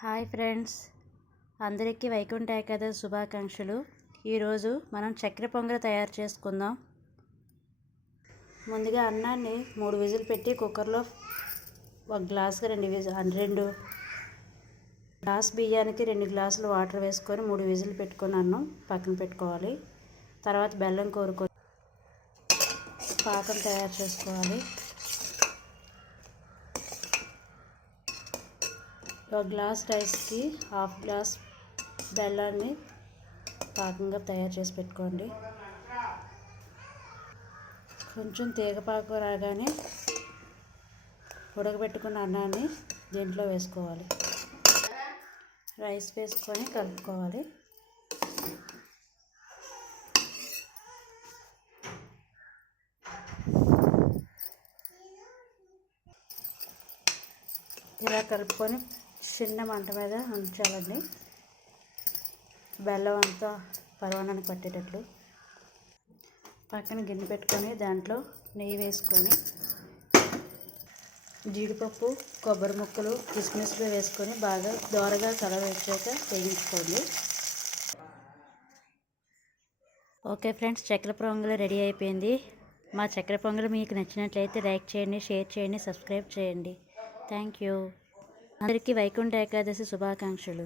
Hi friends, అందరికీ వైకుంఠ ఏకాదశి శుభాకాంక్షలు. ఈరోజు మనం చక్కెర పొంగల్ తయారు చేసుకుందాం. ముందుగా అన్నాన్ని 3 విజిల్ పెట్టి కుక్కర్లో ఒక గ్లాసుకి 2 గ్లాస్ బియ్యానికి 2 గ్లాసులు వాటర్ వేసుకొని 3 విజిల్ పెట్టుకొని అన్నం పక్కన పెట్టుకోవాలి. తర్వాత బెల్లం కోరుకొని పాకం తయారు చేసుకోవాలి. ఒక గ్లాస్ రైస్కి 1/2 గ్లాస్ బెల్లాన్ని పాకంగా తయారు చేసి పెట్టుకోండి. కొంచెం తీగపాకు రాగానే ఉడకబెట్టుకున్న అన్నాన్ని దీంట్లో వేసుకోవాలి. రైస్ వేసుకొని కలుపుకోవాలి. ఇలా కలుపుకొని చిన్న మంట మీద ఉంచాలండి. బెల్లం అంతా పరవానానికి పట్టేటట్లు. పక్కన గిన్నె పెట్టుకొని దాంట్లో నెయ్యి వేసుకొని జీడిపప్పు, కొబ్బరి ముక్కలు, కిస్మిస్లు వేసుకొని బాగా దోరగా వచ్చాక వేయించుకోండి. ఓకే ఫ్రెండ్స్, చక్కెర పొంగల్ రెడీ అయిపోయింది. మా చక్కెర పొంగల్ మీకు నచ్చినట్లయితే లైక్ చేయండి, షేర్ చేయండి, సబ్స్క్రైబ్ చేయండి. Thank you. అందరికీ వైకుంఠ ఏకాదశి శుభాకాంక్షలు.